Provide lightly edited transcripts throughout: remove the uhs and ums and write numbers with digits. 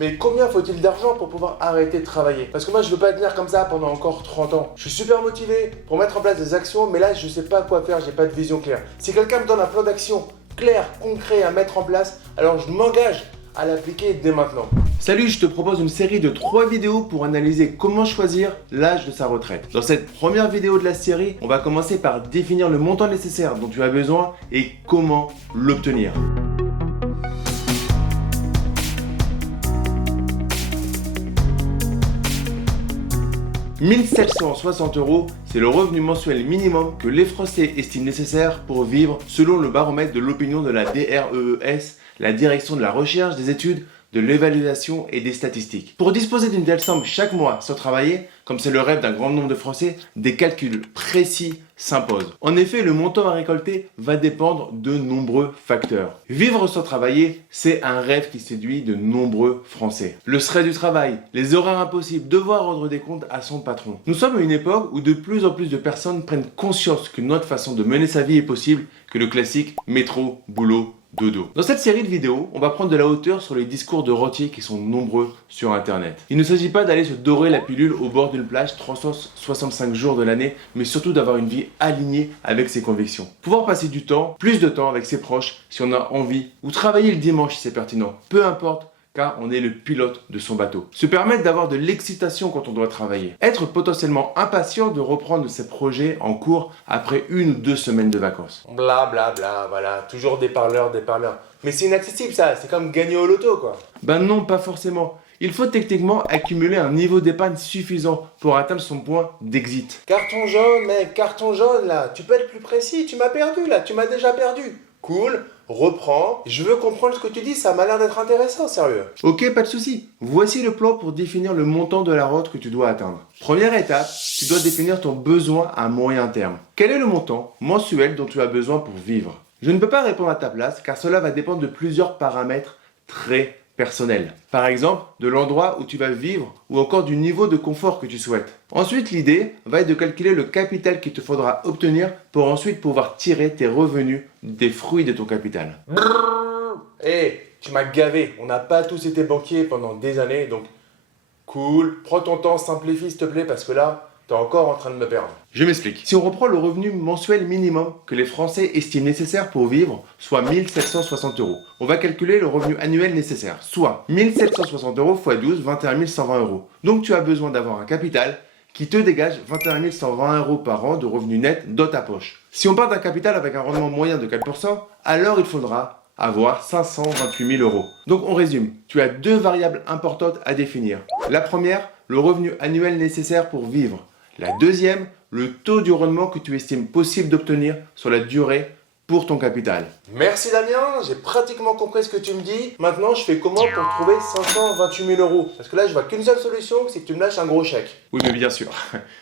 Mais combien faut-il d'argent pour pouvoir arrêter de travailler? Parce que moi je veux pas tenir comme ça pendant encore 30 ans. Je suis super motivé pour mettre en place des actions, mais là je sais pas quoi faire, j'ai pas de vision claire. Si quelqu'un me donne un plan d'action clair, concret à mettre en place, alors je m'engage à l'appliquer dès maintenant. Salut, je te propose une série de 3 vidéos pour analyser comment choisir l'âge de sa retraite. Dans cette première vidéo de la série, on va commencer par définir le montant nécessaire dont tu as besoin et comment l'obtenir. 1 760 €, c'est le revenu mensuel minimum que les Français estiment nécessaire pour vivre selon le baromètre de l'opinion de la DREES, la Direction de la Recherche, des Études, de l'Évaluation et des Statistiques. Pour disposer d'une telle somme chaque mois sans travailler, comme c'est le rêve d'un grand nombre de Français, des calculs précis s'imposent. En effet, le montant à récolter va dépendre de nombreux facteurs. Vivre sans travailler, c'est un rêve qui séduit de nombreux Français. Le stress du travail, les horaires impossibles, devoir rendre des comptes à son patron. Nous sommes à une époque où de plus en plus de personnes prennent conscience qu'une autre façon de mener sa vie est possible que le classique métro, boulot, dodo. Dans cette série de vidéos, on va prendre de la hauteur sur les discours de rentiers qui sont nombreux sur internet. Il ne s'agit pas d'aller se dorer la pilule au bord d'une plage 365 jours de l'année, mais surtout d'avoir une vie alignée avec ses convictions. Pouvoir passer du temps, plus de temps avec ses proches si on a envie, ou travailler le dimanche si c'est pertinent, peu importe, car on est le pilote de son bateau. Se permettre d'avoir de l'excitation quand on doit travailler. Être potentiellement impatient de reprendre ses projets en cours après 1 ou 2 semaines de vacances. Bla bla bla, voilà, toujours des parleurs. Mais c'est inaccessible ça, c'est comme gagner au loto quoi. Ben non, pas forcément. Il faut techniquement accumuler un niveau d'épargne suffisant pour atteindre son point d'exit. Carton jaune, mec, carton jaune là, tu peux être plus précis, tu m'as perdu là, tu m'as déjà perdu. Cool, reprends, je veux comprendre ce que tu dis, ça m'a l'air d'être intéressant, sérieux. Ok, pas de souci. Voici le plan pour définir le montant de la rente que tu dois atteindre. Première étape, tu dois définir ton besoin à moyen terme. Quel est le montant mensuel dont tu as besoin pour vivre? Je ne peux pas répondre à ta place car cela va dépendre de plusieurs paramètres très personnel. Par exemple, de l'endroit où tu vas vivre ou encore du niveau de confort que tu souhaites. Ensuite, l'idée va être de calculer le capital qu'il te faudra obtenir pour ensuite pouvoir tirer tes revenus des fruits de ton capital. Tu m'as gavé. On n'a pas tous été banquiers pendant des années, donc cool. Prends ton temps, simplifie s'il te plaît parce que là, t'es encore en train de me perdre. Je m'explique. Si on reprend le revenu mensuel minimum que les Français estiment nécessaire pour vivre, soit 1 760 €, on va calculer le revenu annuel nécessaire, soit 1 760 € x 12, 21 120 €. Donc tu as besoin d'avoir un capital qui te dégage 21 120 € par an de revenus nets dans ta poche. Si on part d'un capital avec un rendement moyen de 4%, alors il faudra avoir 528 000 €. Donc on résume, tu as 2 variables importantes à définir. La première, le revenu annuel nécessaire pour vivre. La deuxième, le taux du rendement que tu estimes possible d'obtenir sur la durée pour ton capital. Merci Damien, j'ai pratiquement compris ce que tu me dis. Maintenant, je fais comment pour trouver 528 000 €? Parce que là, je vois qu'une seule solution, c'est que tu me lâches un gros chèque. Oui, mais bien sûr.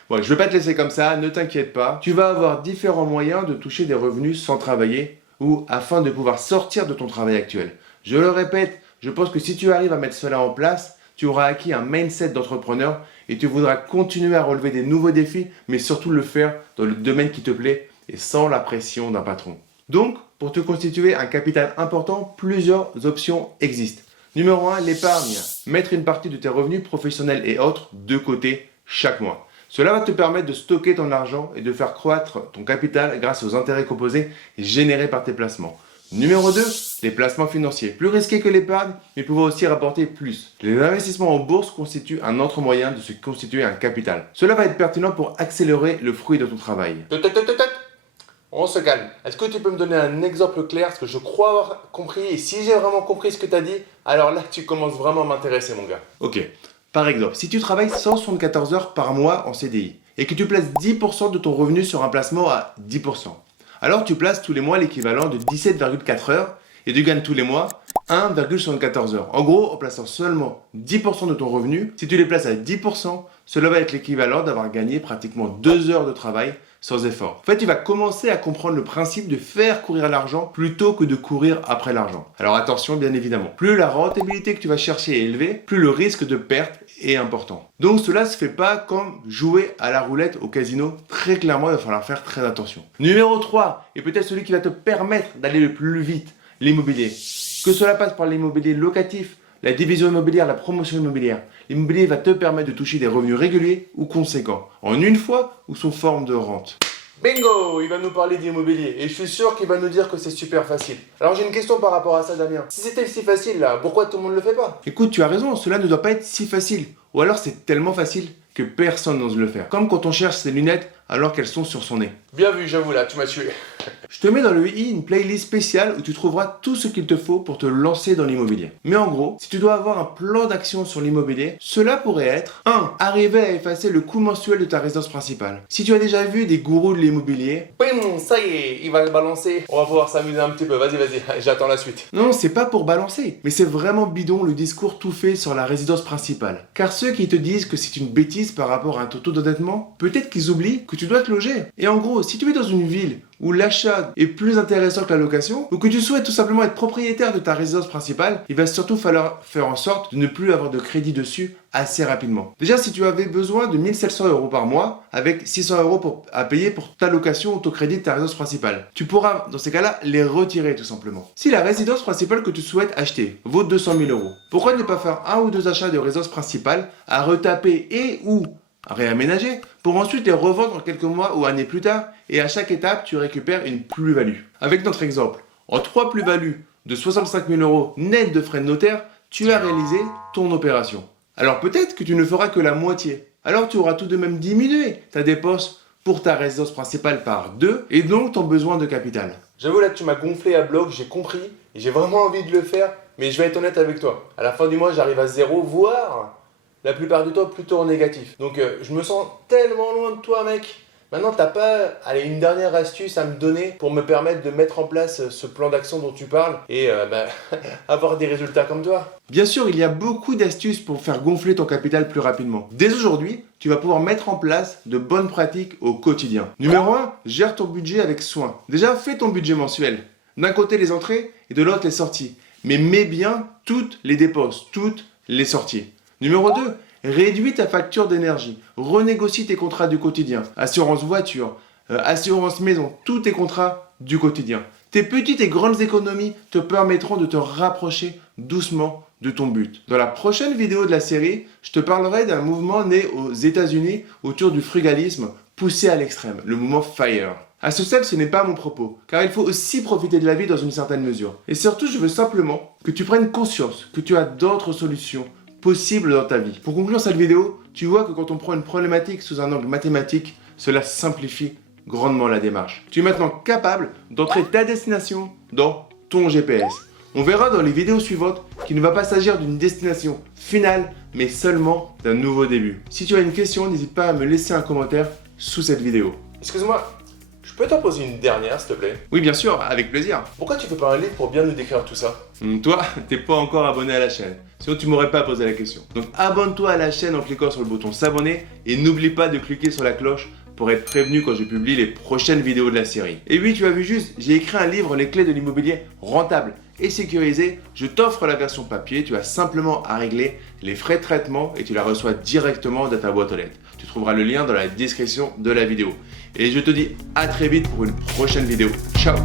Bon, je ne vais pas te laisser comme ça, ne t'inquiète pas. Tu vas avoir différents moyens de toucher des revenus sans travailler ou afin de pouvoir sortir de ton travail actuel. Je le répète, je pense que si tu arrives à mettre cela en place, tu auras acquis un mindset d'entrepreneur et tu voudras continuer à relever des nouveaux défis, mais surtout le faire dans le domaine qui te plaît et sans la pression d'un patron. Donc, pour te constituer un capital important, plusieurs options existent. Numéro 1, l'épargne. Mettre une partie de tes revenus professionnels et autres de côté chaque mois. Cela va te permettre de stocker ton argent et de faire croître ton capital grâce aux intérêts composés générés par tes placements. Numéro 2, les placements financiers. Plus risqués que l'épargne, mais pouvant aussi rapporter plus. Les investissements en bourse constituent un autre moyen de se constituer un capital. Cela va être pertinent pour accélérer le fruit de ton travail. On se calme. Est-ce que tu peux me donner un exemple clair, parce que je crois avoir compris, et si j'ai vraiment compris ce que tu as dit, alors là tu commences vraiment à m'intéresser mon gars. Ok. Par exemple, si tu travailles 174 heures par mois en CDI, et que tu places 10% de ton revenu sur un placement à 10%, alors tu places tous les mois l'équivalent de 17,4 heures et tu gagnes tous les mois 1,74 heures. En gros, en plaçant seulement 10% de ton revenu, si tu les places à 10%, cela va être l'équivalent d'avoir gagné pratiquement 2 heures de travail sans effort. En fait, tu vas commencer à comprendre le principe de faire courir l'argent plutôt que de courir après l'argent. Alors attention, bien évidemment, plus la rentabilité que tu vas chercher est élevée, plus le risque de perte est important. Donc cela se fait pas comme jouer à la roulette au casino. Très clairement, il va falloir faire très attention. Numéro 3, et peut-être celui qui va te permettre d'aller le plus vite, l'immobilier. Que cela passe par l'immobilier locatif, la division immobilière, la promotion immobilière. L'immobilier va te permettre de toucher des revenus réguliers ou conséquents, en une fois ou sous forme de rente. Bingo! Il va nous parler d'immobilier et je suis sûr qu'il va nous dire que c'est super facile. Alors j'ai une question par rapport à ça, Damien. Si c'était si facile là, pourquoi tout le monde ne le fait pas? Écoute, tu as raison, cela ne doit pas être si facile. Ou alors c'est tellement facile que personne n'ose le faire. Comme quand on cherche ses lunettes alors qu'elles sont sur son nez. Bien vu, j'avoue là, tu m'as tué. Je te mets dans le i une playlist spéciale où tu trouveras tout ce qu'il te faut pour te lancer dans l'immobilier. Mais en gros, si tu dois avoir un plan d'action sur l'immobilier, cela pourrait être 1. Arriver à effacer le coût mensuel de ta résidence principale. Si tu as déjà vu des gourous de l'immobilier, bim, ça y est, il va balancer. On va pouvoir s'amuser un petit peu, vas-y, j'attends la suite. Non, c'est pas pour balancer, mais c'est vraiment bidon le discours tout fait sur la résidence principale. Car ceux qui te disent que c'est une bêtise par rapport à un taux d'endettement, peut-être qu'ils oublient que tu dois te loger. Et en gros, si tu es dans une ville où l'achat est plus intéressant que la location, ou que tu souhaites tout simplement être propriétaire de ta résidence principale, il va surtout falloir faire en sorte de ne plus avoir de crédit dessus assez rapidement. Déjà, si tu avais besoin de 1 700 € par mois, avec 600 € à payer pour ta location ou ton crédit de ta résidence principale, tu pourras, dans ces cas-là, les retirer tout simplement. Si la résidence principale que tu souhaites acheter vaut 200 000 €, pourquoi ne pas faire un ou deux achats de résidence principale à retaper et ou à réaménager pour ensuite les revendre quelques mois ou années plus tard et à chaque étape tu récupères une plus-value. Avec notre exemple, en 3 plus-values de 65 000 € net de frais de notaire, tu as réalisé ton opération. Alors peut-être que tu ne feras que la moitié. Alors tu auras tout de même diminué ta dépense pour ta résidence principale par 2 et donc ton besoin de capital. J'avoue là que tu m'as gonflé à bloc, j'ai compris et j'ai vraiment envie de le faire, mais je vais être honnête avec toi. À la fin du mois j'arrive à 0, voire la plupart du temps plutôt en négatif. Donc je me sens tellement loin de toi mec. Maintenant t'as pas une dernière astuce à me donner pour me permettre de mettre en place ce plan d'action dont tu parles et avoir des résultats comme toi? Bien sûr, il y a beaucoup d'astuces pour faire gonfler ton capital plus rapidement. Dès aujourd'hui, tu vas pouvoir mettre en place de bonnes pratiques au quotidien. Numéro 1, gère ton budget avec soin. Déjà, fais ton budget mensuel. D'un côté les entrées et de l'autre les sorties. Mais mets bien toutes les dépenses, toutes les sorties. Numéro 2, réduis ta facture d'énergie, renégocie tes contrats du quotidien, assurance voiture, assurance maison, tous tes contrats du quotidien. Tes petites et grandes économies te permettront de te rapprocher doucement de ton but. Dans la prochaine vidéo de la série, je te parlerai d'un mouvement né aux États-Unis autour du frugalisme poussé à l'extrême, le mouvement FIRE. À ce stade, ce n'est pas mon propos, car il faut aussi profiter de la vie dans une certaine mesure. Et surtout, je veux simplement que tu prennes conscience que tu as d'autres solutions possible dans ta vie. Pour conclure cette vidéo, tu vois que quand on prend une problématique sous un angle mathématique, cela simplifie grandement la démarche. Tu es maintenant capable d'entrer ta destination dans ton GPS. On verra dans les vidéos suivantes qu'il ne va pas s'agir d'une destination finale, mais seulement d'un nouveau début. Si tu as une question, n'hésite pas à me laisser un commentaire sous cette vidéo. Excuse-moi, je peux t'en poser une dernière, s'il te plaît? Oui, bien sûr, avec plaisir. Pourquoi tu fais pas un livre pour bien nous décrire tout ça? Toi, t'es pas encore abonné à la chaîne. Sinon, tu m'aurais pas posé la question. Donc, abonne-toi à la chaîne en cliquant sur le bouton s'abonner et n'oublie pas de cliquer sur la cloche pour être prévenu quand je publie les prochaines vidéos de la série. Et oui, tu as vu juste, j'ai écrit un livre, Les clés de l'immobilier rentable et sécurisé. Je t'offre la version papier, tu as simplement à régler les frais de traitement et tu la reçois directement dans ta boîte aux lettres. Tu trouveras le lien dans la description de la vidéo. Et je te dis à très vite pour une prochaine vidéo. Ciao!